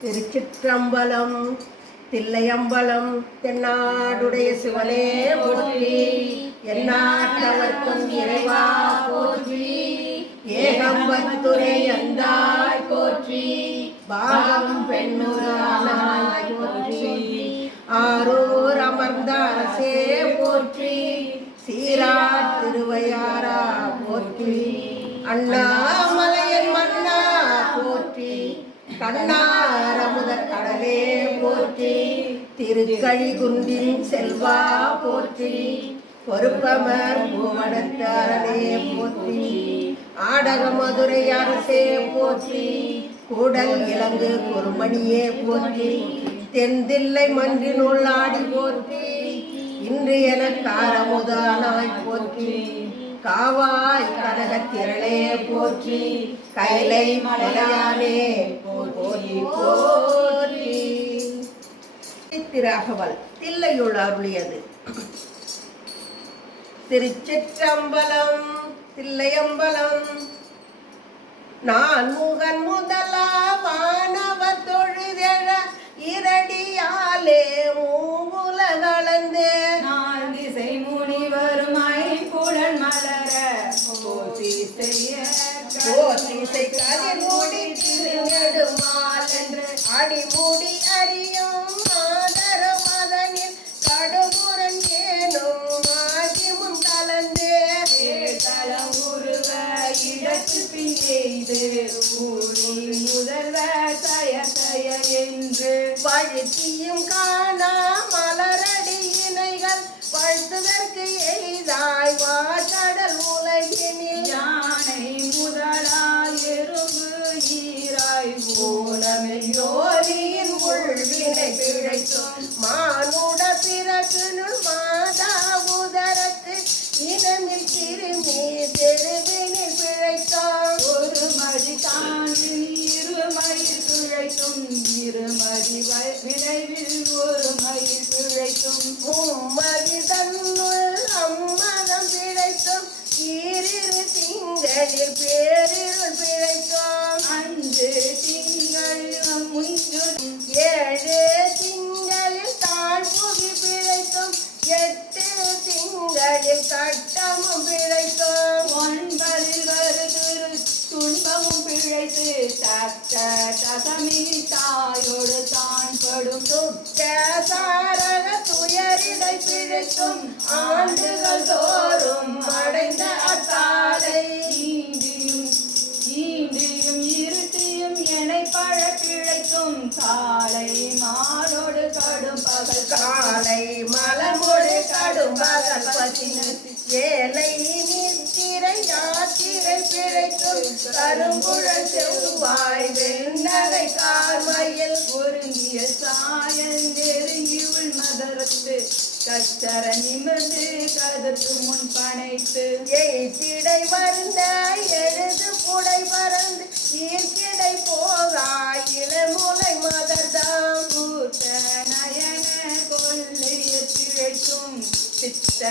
திருச்சிற்றம்பலம் தில்லையம்பலம் தென்னாடுடைய சிவனே போற்றி எந்நாட்டவர்க்கும் இறைவா போற்றி ஏகம்பத்துரை அந்தாய் போற்றி பாகம் பெண்ணுரானாய் போற்றி ஆரூர் அமர்ந்த அரசே போற்றி சீரா திருவையாரா போற்றி அண்ணாமலை கண்ணாரமுத கடலே போற்றி திருக்கழிகுண்டின் செல்வா போற்றி பொறுப்பமர் பூமடத்தாரனே போற்றி ஆடக மதுரை அரசே போற்றி கூடல் இலங்கு குருமணியே போற்றி தென்தில்லை மன்றினுள் ஆடி போற்றி இன்று எனக்காரமுதானாய் போற்றி காவாய் கனகத்திரளே போற்றி கைலை மலையானே போற்றி போற்றி. திராகவல் தில்லையுள் அருளியது. திருச்சிற்றம்பலம் தில்லையம்பலம். நான் முகன் முதலா வானவர் தொழுதெழ இரடியாலே மூவுலகளந்தே போற்றிசை கதிர் மூடி திருநெடுமால் என்று அடிமூடி திங்களில் பேரிருள் பிழைத்தோம். அன்று திங்கள் முஞ்சு ஏழு திங்களில் தாழ்புவி பிழைத்தும். எட்டு திங்களில் கட்டமும் பிழைத்தோம். ஒன்பதில் வருது துன்பமும் பிழைத்து தக்க தசமி தாயோடு தான் படும் துக்க துயரிடை பிழைத்தும் ஆண்டுகள் தோறும் அடைந்த அத்தாலை ஈண்டியும் ஈண்டியும் இருத்தியும் எனை பழ பிழைக்கும் காலை மானோடு கடும் பகல் காலை மலமொடு கடும் பகல் பசினத்து ஏலை நித்திரை யாத்திரை பிழைக்கும் கருங்குழல் செவ்வாய் வெண்ணகை கார்மையில். ஒருங்கிய சாயல் நெருங்கி உள் மதரத்து கச்சர நிமிர்ந்து கதத்து முன் பனைத்து எய்திடை வருந்த எழுது புடை பறந்து ஈர்க்கிடை போகாய் இளமுலை மதர்தாம் கூத்த நயன கொள்ளைய பிழைக்கும் சித்த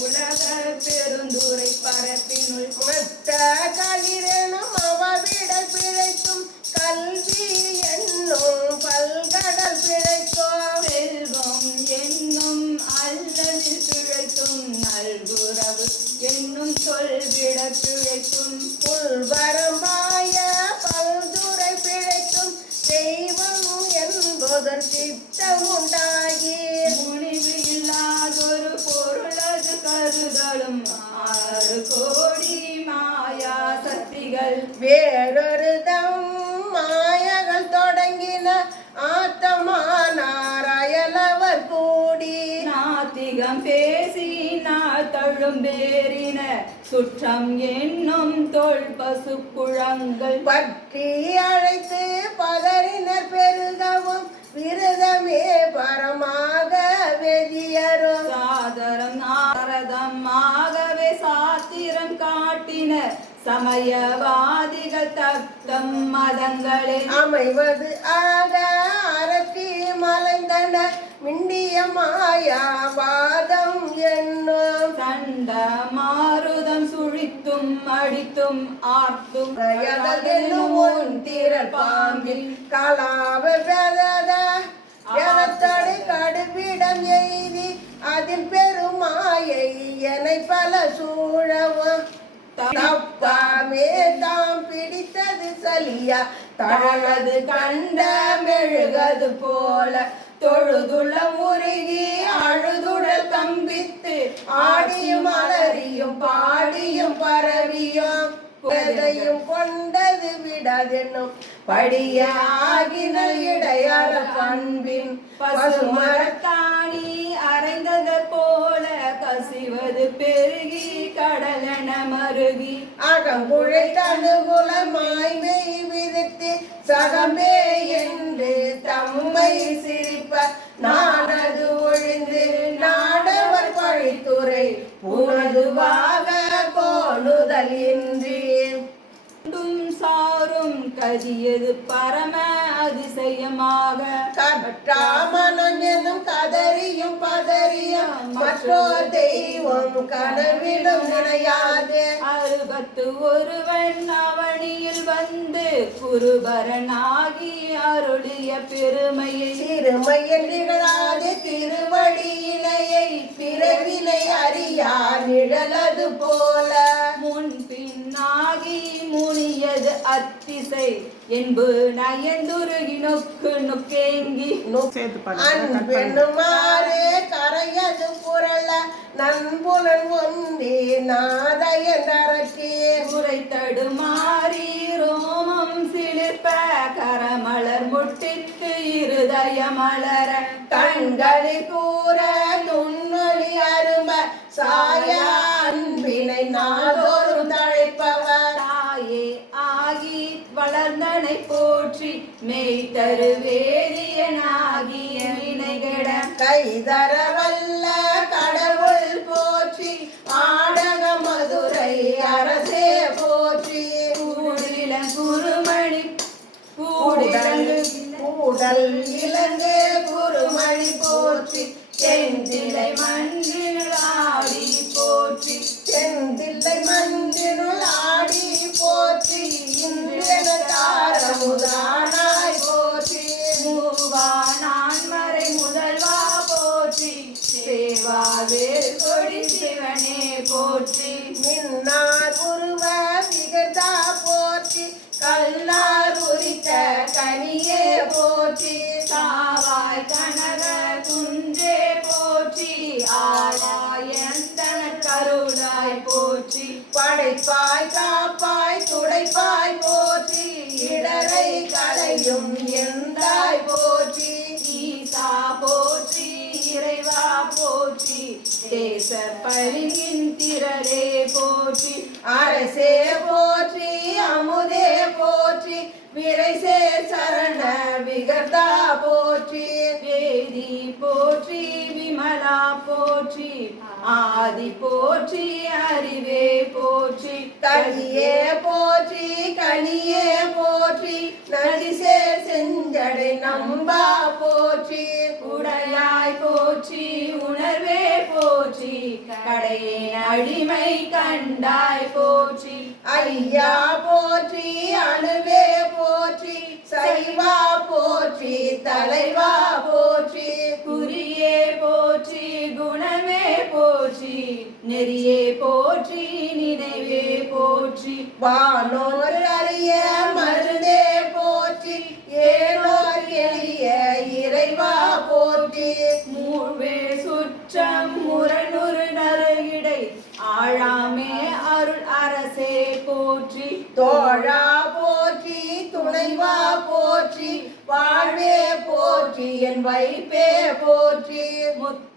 உலக பெருந்துரை பரப்பினுள். மத்த களிரெனும் அவவிட பிழைக்கும் கல்வி என்னும் பல்கடல் பிழைத்தோம் செல்வம் என்னும் பிழைக்கும் நல்குறவு என்னும் சொல் விடத்துழைக்கும் புல்வரம்பாய பல்துறை பிழைக்கும். தெய்வம் என்பதன் திட்டம் உண்டாகி முடிவு இல்லாதொரு பொருளது கருதலும். ஆறு கோடி மாயா சக்திகள். வேறொரு நாள் தழும்பேறின சுற்றம் என்னும் தோல் பசு குழங்கள் பற்றி அழைத்து பதறினர் பெருகவும் விரதமே பரமாக வெதியரும். சாதரம் நாரதம் ஆகவே சாத்திரம் காட்டின சமயவாதிகள் தத்தம் மதங்களே அமைவது ஆக அரட்டி மலைந்தன. மிண்டிய மாயா வாதம் என்னும் சண்ட மாருதம் சுழித்தும் அடித்தும் ஆர்த்தும் உன் திரள் பாம்பில் கலாவ பெதத பெதத்தடு கடுபிடம் எய்தி அதில் பெருமாயை எனை பல சூழவும். தப்பாமே தாம் பிடித்தது சலியா தழலது கண்ட மெழுகது போல. தொழுதுள்ள முருகி அழுதுடல் தம்பித்து ஆடியும் அலறியும் பாடியும் பரவியும் எதையும் கொண்டது விடாதென்னும். படிய ஆகினல் இடையாள பண்பின் பசுமரத்தாணி அரைந்தது போ கசிவது பெருகி கடலென மருகி. அகங்குழை தனுகுலமாய் மெய் விதித்து சகமே என்று தம்மை சிரிப்ப நானது ஒழிந்து நாடவர் பழித்துறை புனதுவாக கோணுதல் இன்றி சாரும் கதியது பரம அதிசயமாக. எனும் கதறியும் பதறியும் மற்றோர் தெய்வம் கனவிலும் நினையாதே. அறுபத்து ஒருவன் அவனியில் வந்து குருபரனாகி அருளிய பெருமையை சிறுமையில் நிகழாது திருவடியினையை பிறவினை அறியா நிழலது போல. முன் பின்னாகி முனியது அத்திசை என்பு நயந்துருகி நொக்கு நொக்கேங்கி. அன்பெண்ணுமாறு கரையது புரள. நண்புலன் ஒன்றே நாதய நரக்கே தடுமாறி ரோமம் சிலிர்ப்ப கரமலர் முட்டித்து இருதய மலர கண்களில் கூற துண்ணொழி அரும சாய அன்பினை நாதோறும் தழைப்பவர். தாயே ஆகி வளர்ந்தனை போற்றி மெய் தரு வினைகிட வினைகட கைதர வல்ல கடவுள் போற்றி. ஆடக மதுரை அரசே இலங்கு குருமணி போற்றி செந்திலை மஞ்சில் ஆடி போற்றி. செந்தில்லை மஞ்சினுள் ஆடி போற்றி இந்திரன தாரமுதானாய் போற்றி. மூவா நான்மறை முதல்வா போற்றி சேவாவே கொடி சிவனே போற்றி. மின்னார் குருவா விகர்தா போற்றி. கல்லா துடைப்பாய் காப்பாய் துடைப்பாய் போற்றி. இடரை களையும் எந்தாய் போற்றி. ஈசா போற்றி இறைவா போற்றி. தேச பரிங்கின் திரளே போற்றி. அரசே போற்றி அமுதே போற்றி. விரைசே சரண விகர்தா போற்றி. ஆதி போற்றி அறிவே போற்றி கனியே போற்றி கனியே போற்றி நதிசே செஞ்சடை நம்பா போற்றி உடையாய் போற்றி உணர்வே போற்றி கடையே அடிமை கண்டாய் போற்றி. ஐயா போற்றி அணுவே போற்றி சைவா போற்றி தலைவா போற்றி. போற்றி நெறியே போற்றி நினைவே போற்றி. வானோர் அறிய மருந்தே போற்றி ஏனோர் எளிய இறைவா போற்றி. மூழ்வே சுற்றம் முரணுறு நறுகிடை ஆழாமே அருள் அரசே போற்றி. தோழா போற்றி துணைவா போற்றி வாழ்வே போற்றி என் வைப்பே போற்றி. முத்து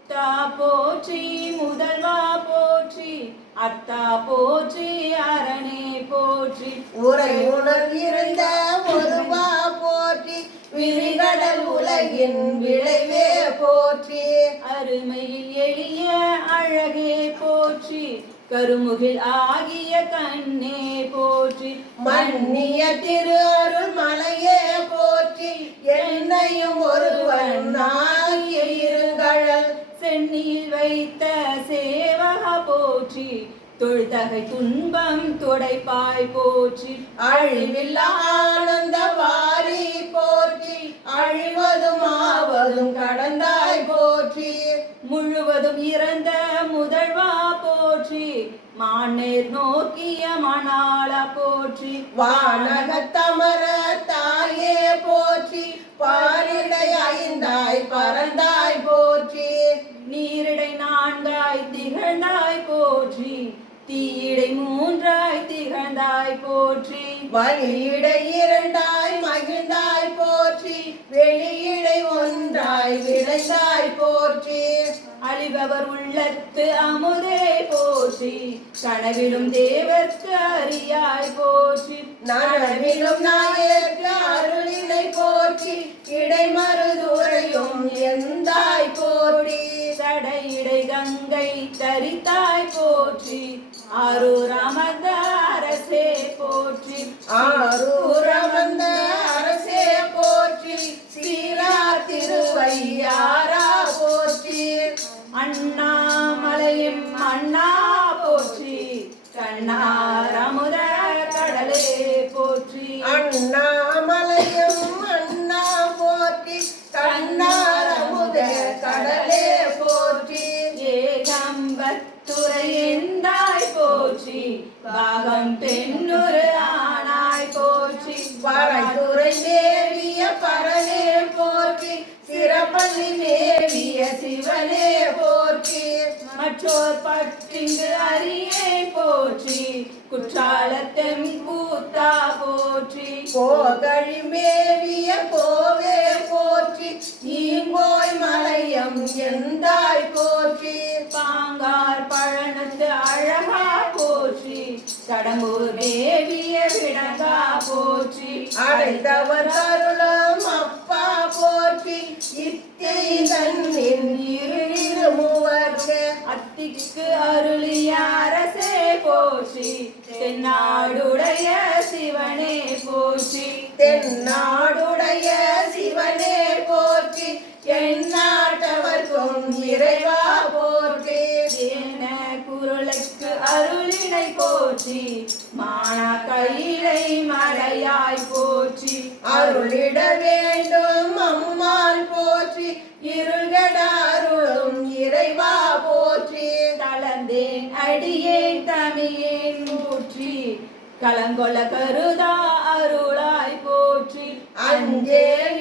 போற்றி முதல்வா போற்றி அத்தா போற்றி அரணே போற்றி. உரை உணர் இருந்த ஒருவா போற்றி விரிகடல் உலகின் விளைவே போற்றி. அருமையில் எளிய அழகே போற்றி கருமுகில் ஆகிய கண்ணே போற்றி. மன்னிய திரு துன்பம் துடைப்பாய் போற்றி. அழிவில்லா ஆனந்த வாரி போற்றி. அழிவதும் ஆவதும் கடந்தாய் போற்றி. முழுவதும் இறந்த முதல்வா போற்றி. மானேர் நோக்கிய மணாளா போற்றி. வானகத்தமர தாயே போற்றி வழியிடை இரண்டாய் மகிழ்ந்தாய் போற்றி வெளியிடை ஒன்றாய் விளைந்தாய் போற்றி. அழிபவர் உள்ளத்து அமுதே போற்றி கனவிலும் தேவர்க்கு அறியாய் போற்றி. நனவிலும் நாயேற்று அருளி ஈங்கோய் மலையம் எந்தாய் போற்றி? பாங்கார் பழனத்து அழகா போற்றி. கடம்பூர் தேவிய விடங்கா போற்றி. அடைந்தவர் கருளம் அப்பா போற்றி. இத்தை தன்னின் இரு மூவர்க்கு அத்திக்கு அருளிய அரசே போற்றி. தென்னாடுடைய சிவனே போற்றி. தென்னாடுடைய சிவனே இறைவா போற்றி ஏன குரலுக்கு அருளினை போற்றி மானா கையிலை மலையாய் போற்றி அருளிட வேண்டும் அம்மாள் போற்றி இருள்கட அருளும் இறைவா போற்றி தளர்ந்தேன் அடியே தமியேன் போற்றி கலங்கொல கருதா அருளாய் போற்றி அஞ்சேன்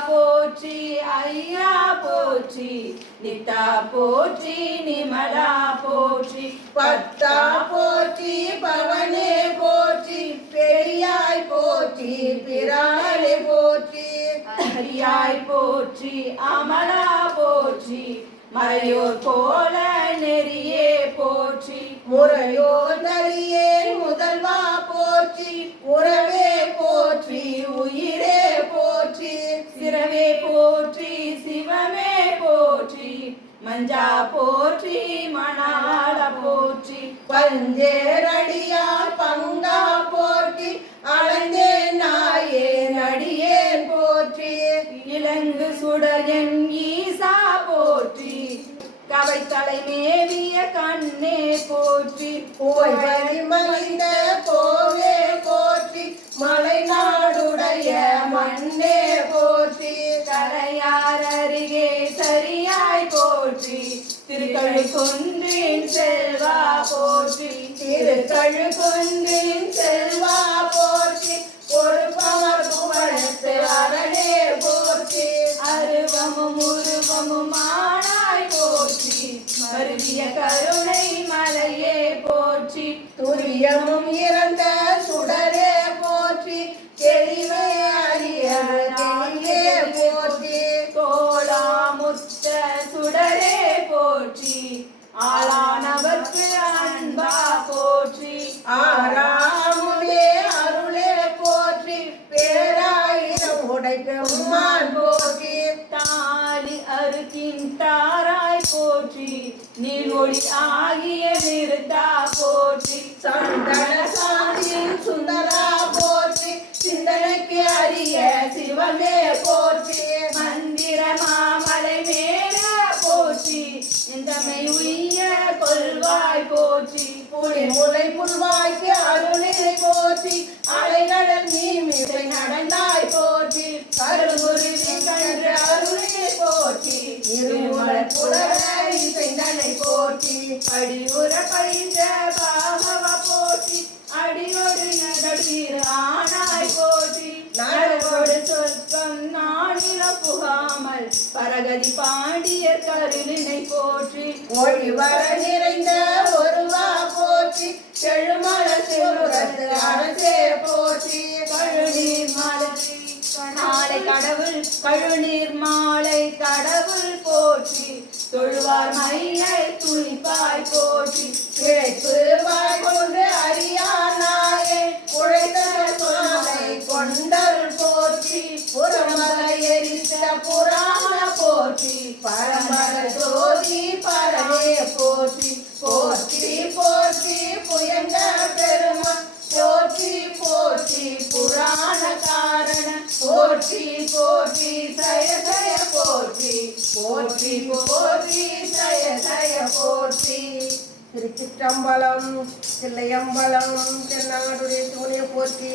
போற்றி ஐயா போற்றி நித்தா போற்றி நிமலா போற்றி பத்தா போற்றி பவனே போற்றி பெரியாய் போற்றி பிரானே போற்றி ஹரியாய் போற்றி அமலா போற்றி மறையோர் போல நெறியே போற்றி முறையோர் நெறியே முதல்வா திருக்கழு சிவனே போற்றி மந்திர மாமலை மேல போற்றி எந்தமை உய்ய கொள்வாய் போற்றி புலி முலை புல்வாய்க்கு அருளிலை போற்றி அலைகடல் நீ மிசை நடந்தாய் போற்றி கருங்குரு நின்ற அருளிலை போற்றி இருமுறை புலரை செய்தனை போற்றி அடியுற பழிந்த பாம புகாமல் பரகதி பாண்டிய கருளினை போற்றி ஒளி வர நிறைந்த ஒருவா போற்றி செழுமல சிவரத்து அரசே போற்றி. கழுநீர் மாலை மாலை கடவுள் கழுநீர் மாலை கடவுள் போற்றி. தொழுவார் மையை துணிப்பாய் போற்றி. கிழக்கு வாய் கொண்டு அறியானாயே உழைத்த மாலை கொண்டருள் போற்றி. புறமலை எரித்த புராண போற்றி பரமர ஜோதி பரவே போற்றி. போற்றி போற்றி புயங்க பெருமா. போற்றி போற்றி புராண காரண. போற்றி போற்றி சய சய போற்றி. போற்றி போற்றி சய சய போற்றி. திருச்சிற்றம்பலம் தில்லையம்பலம் திருநாடுடைய தூணியை போற்றி.